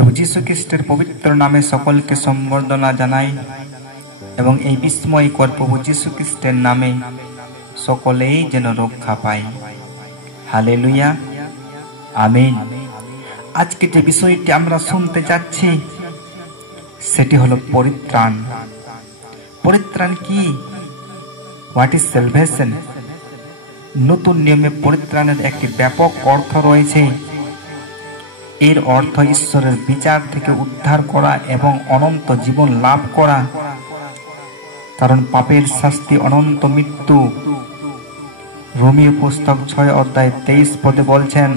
প্রভু যীশু খ্রিস্টের পবিত্র নামে সকলকে সম্বর্ধনা জানাই এবং এই বিস্ময়কর প্রভু যীশু খ্রিস্টের নামে সকলেই যেন রক্ষা পায়। হালেলুয়া, আমিন। আজকে যে বিষয়টি আমরা শুনতে যাচ্ছি সেটি হলো পরিত্রাণ। পরিত্রাণ কি? What is salvation? নতুন নিয়মে পরিত্রাণের একটি ব্যাপক অর্থ রয়েছে। এর অর্থ ঈশ্বরের বিচার থেকে উদ্ধার করা এবং অনন্ত জীবন লাভ করা, কারণ পাপের শাস্তি অনন্ত মৃত্যু। রোমীয় পুস্তক 6:23 বলছেন,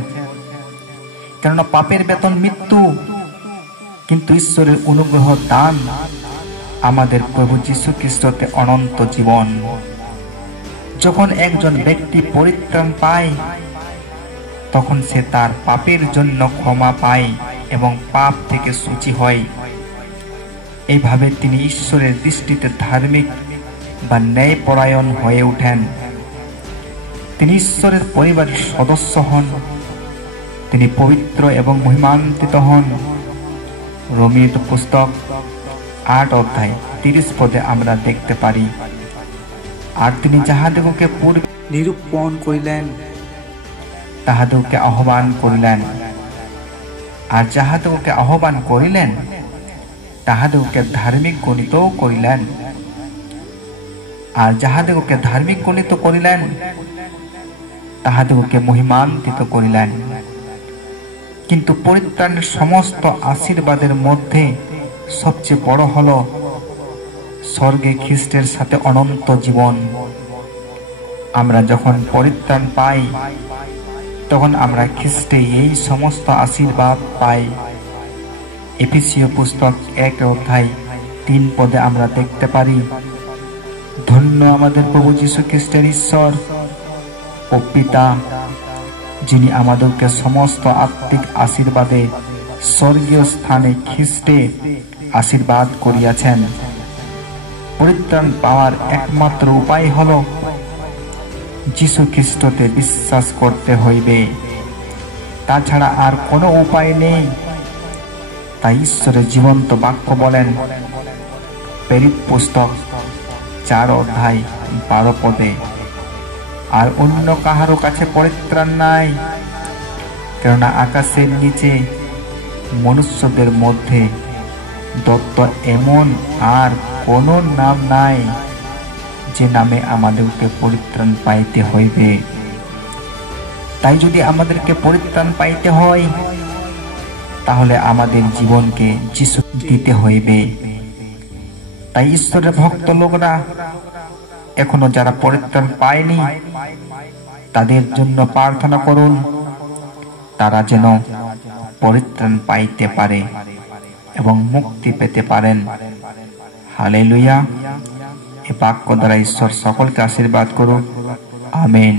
কেননা পাপের বেতন মৃত্যু, কিন্তু ঈশ্বরের অনুগ্রহ দান আমাদের প্রভু যীশু খ্রিস্টতে অনন্ত জীবন। যখন একজন ব্যক্তি পরিত্রাণ পায় তখন সে তার পাপের জন্য ক্ষমা পায় এবং পাপ থেকে শুচি হয়। এইভাবে তিনি ঈশ্বরের দৃষ্টিতে ধার্মিক বা ন্যায়পরায়ণ হয়ে ওঠেন। তিনি ঈশ্বরের পরিবারের সদস্য হন। তিনি পবিত্র এবং মহিমান্বিত হন। রোমীয় পুস্তক 8:30 আমরা দেখতে পারি। আর তিনি যাহাদিগকে পূর্বে নিরূপণ করিলেন তাহাদিগকে আহ্বান করিলেন, আর যাহাদিগকে আহ্বান করিলেন তাহাদিগকে ধার্মিক গণিত করিলেন, আর যাহাদিগকে ধার্মিক গণিত করিলেন তাহাদিগকে মহিমান্বিত করিলেন। কিন্তু পরিত্রাণের সমস্ত আশীর্বাদের মধ্যে সবচেয়ে বড় হল স্বর্গে খ্রিস্টের সাথে অনন্ত জীবন। আমরা যখন পরিত্রাণ পাই তখন আমরা খ্রিস্টে এই সমস্ত আশীর্বাদ পাই। এফেসীয় পুস্তক 1:3 আমরা দেখতে পারি, ধন্য আমাদের প্রভু যীশু খ্রিস্টের ঈশ্বর ও পিতা, যিনি আমাদেরকে সমস্ত আত্মিক আশীর্বাদে স্বর্গীয় স্থানে খ্রিস্টে আশীর্বাদ করিয়াছেন। পরিত্রাণ পাওয়ার একমাত্র উপায় হল যীশু খ্রিস্টতে বিশ্বাস করতে হইবে, তাছাড়া আর কোনো উপায় নেই। তাই ঈশ্বরের জীবন্ত বাক্য বলেন প্রেরিত পুস্তক 4:12, আর অন্য কাহারও কাছে পরিত্রাণ নাই, কেননা আকাশের নিচে মনুষ্যদের মধ্যে দত্ত এমন আর কোনো নাম নাই যে নামে আমাদেরকে পরিত্রাণ পাইতে হইবে। তাই যদি আমাদেরকে পরিত্রাণ পাইতে হয় তাহলে আমাদের জীবনকে যীশু দিতে হইবে। তাই ঈশ্বরের ভক্ত লোকরা এখনো যারা পরিত্রাণ পায়নি তাদের জন্য প্রার্থনা করুন, তারা যেন পরিত্রাণ পাইতে পারে এবং মুক্তি পেতে পারেন। হালেলুয়া। এ বাক্য দ্বারা ঈশ্বর সকলকে আশীর্বাদ করুন। আমেন।